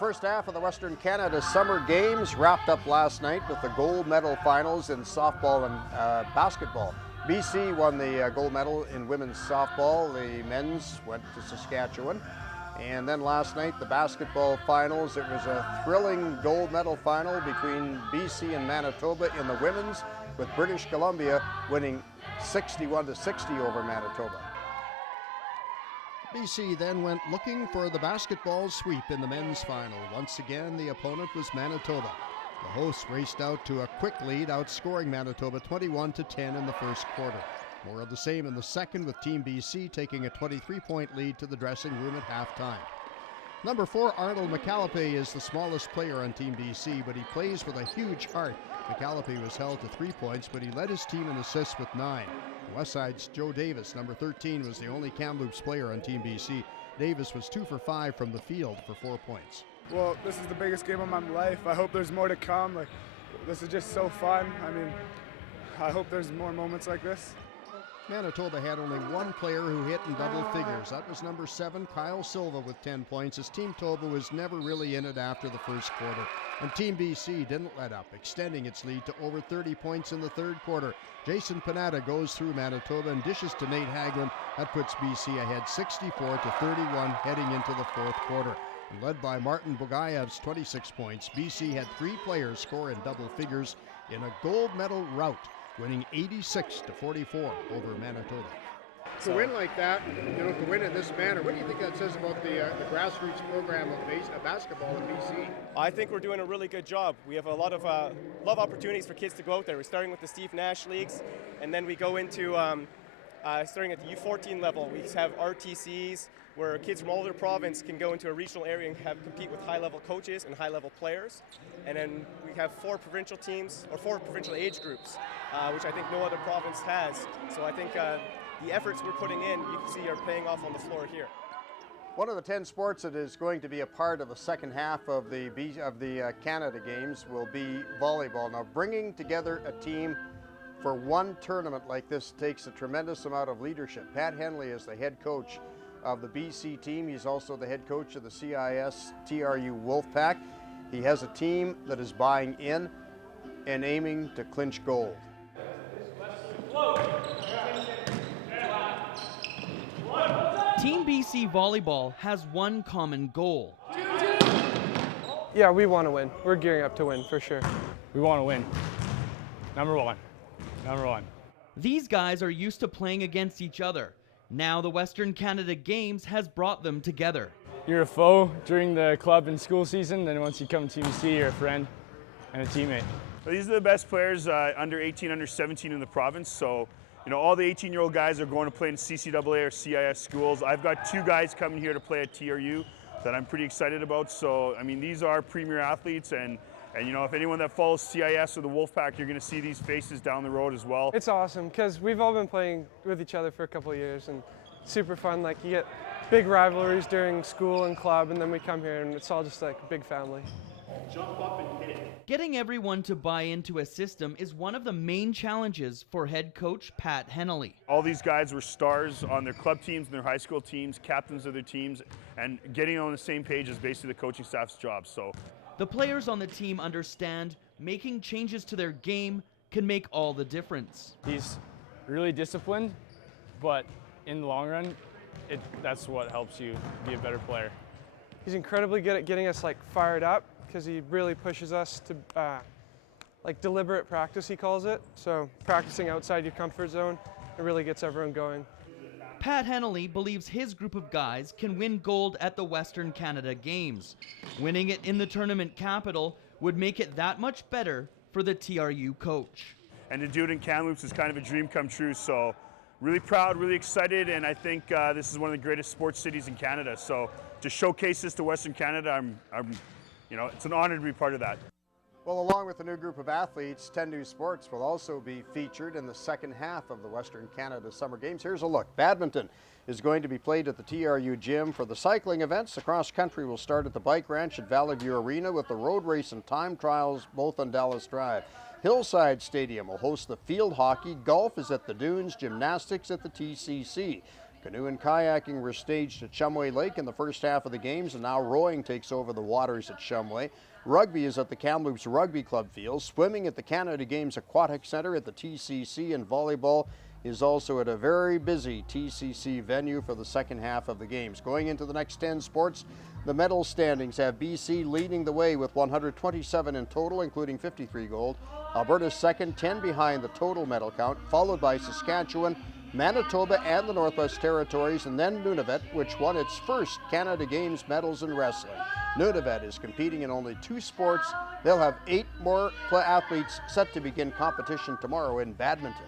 first half of the Western Canada Summer Games wrapped up last night with the gold medal finals in softball and basketball. BC won the gold medal in women's softball. The men's went to Saskatchewan. And then last night, the basketball finals. It was a thrilling gold medal final between BC and Manitoba in the women's, with British Columbia winning 61-60 over Manitoba. BC then went looking for the basketball sweep in the men's final. Once again, the opponent was Manitoba. The hosts raced out to a quick lead, outscoring Manitoba 21-10 in the first quarter. More of the same in the second, with Team BC taking a 23-point lead to the dressing room at halftime. Number 4, Arnold McAllipe, is the smallest player on Team BC, but he plays with a huge heart. McAllipe was held to 3 points, but he led his team in assists with 9. Westside's Joe Davis, number 13, was the only Kamloops player on Team BC. Davis was 2 for 5 from the field for 4 points. Well, this is the biggest game of my life. I hope there's more to come. This is just so fun. I hope there's more moments like this. Manitoba had only one player who hit in double figures. That was number 7, Kyle Silva, with 10 points. His Team Toba was never really in it after the first quarter. And Team BC didn't let up, extending its lead to over 30 points in the third quarter. Jason Panetta goes through Manitoba and dishes to Nate Hagelin. That puts BC ahead 64-31 heading into the fourth quarter. And led by Martin Bogayev's 26 points, BC had 3 players score in double figures in a gold medal rout, winning 86-44 over Manitoba. To win like that, to win in this manner, what do you think that says about the grassroots program of basketball in BC? I think we're doing a really good job. We have a lot of opportunities for kids to go out there. We're starting with the Steve Nash Leagues, and then we go into starting at the U14 level. We have RTCs where kids from all over the province can go into a regional area and compete with high-level coaches and high-level players. And then we have 4 provincial teams, or 4 provincial age groups, which I think no other province has. So I think the efforts we're putting in, you can see, are paying off on the floor here. One of the 10 sports that is going to be a part of the second half of the Canada Games will be volleyball. Now, bringing together a team for one tournament like this takes a tremendous amount of leadership. Pat Henley is the head coach of the BC team. He's also the head coach of the CIS TRU Wolfpack. He has a team that is buying in and aiming to clinch gold. Team BC Volleyball has one common goal. Yeah, we want to win. We're gearing up to win, for sure. We want to win. Number one. These guys are used to playing against each other. Now the Western Canada Games has brought them together. You're a foe during the club and school season, then once you come to TBC, you're a friend and a teammate. Well, these are the best players under 18, under 17 in the province. So, all the 18-year-old guys are going to play in CCAA or CIS schools. I've got 2 guys coming here to play at TRU that I'm pretty excited about. So, these are premier athletes, and if anyone that follows CIS or the Wolfpack, you're going to see these faces down the road as well. It's awesome because we've all been playing with each other for a couple of years, and super fun. You get big rivalries during school and club, and then we come here and it's all just like a big family. Jump up and hit it. Getting everyone to buy into a system is one of the main challenges for head coach Pat Henley. All these guys were stars on their club teams and their high school teams, captains of their teams, and getting on the same page is basically the coaching staff's job. So the players on the team understand making changes to their game can make all the difference. He's really disciplined, but in the long run, that's what helps you be a better player. He's incredibly good at getting us fired up because he really pushes us to deliberate practice, he calls it. So practicing outside your comfort zone, it really gets everyone going. Pat Henley believes his group of guys can win gold at the Western Canada Games. Winning it in the tournament capital would make it that much better for the TRU coach. And to do it in Kamloops is kind of a dream come true. So really proud, really excited, and I think this is one of the greatest sports cities in Canada. So to showcase this to Western Canada, it's an honor to be part of that. Well, along with the new group of athletes, 10 new sports will also be featured in the second half of the Western Canada Summer Games. Here's a look. Badminton is going to be played at the TRU gym. For the cycling events, the cross country will start at the bike ranch at Valley View Arena, with the road race and time trials both on Dallas Drive. Hillside Stadium will host the field hockey. Golf is at the Dunes, gymnastics at the TCC. Canoe and kayaking were staged at Shumway Lake in the first half of the games, and now rowing takes over the waters at Shumway. Rugby is at the Kamloops Rugby Club field, swimming at the Canada Games Aquatic Centre at the TCC, and volleyball is also at a very busy TCC venue for the second half of the games. Going into the next 10 sports, the medal standings have BC leading the way with 127 in total, including 53 gold. Alberta's second, 10 behind the total medal count, followed by Saskatchewan, Manitoba, and the Northwest Territories, and then Nunavut, which won its first Canada Games medals in wrestling. Nunavut is competing in only 2 sports. They'll have 8 more athletes set to begin competition tomorrow in badminton.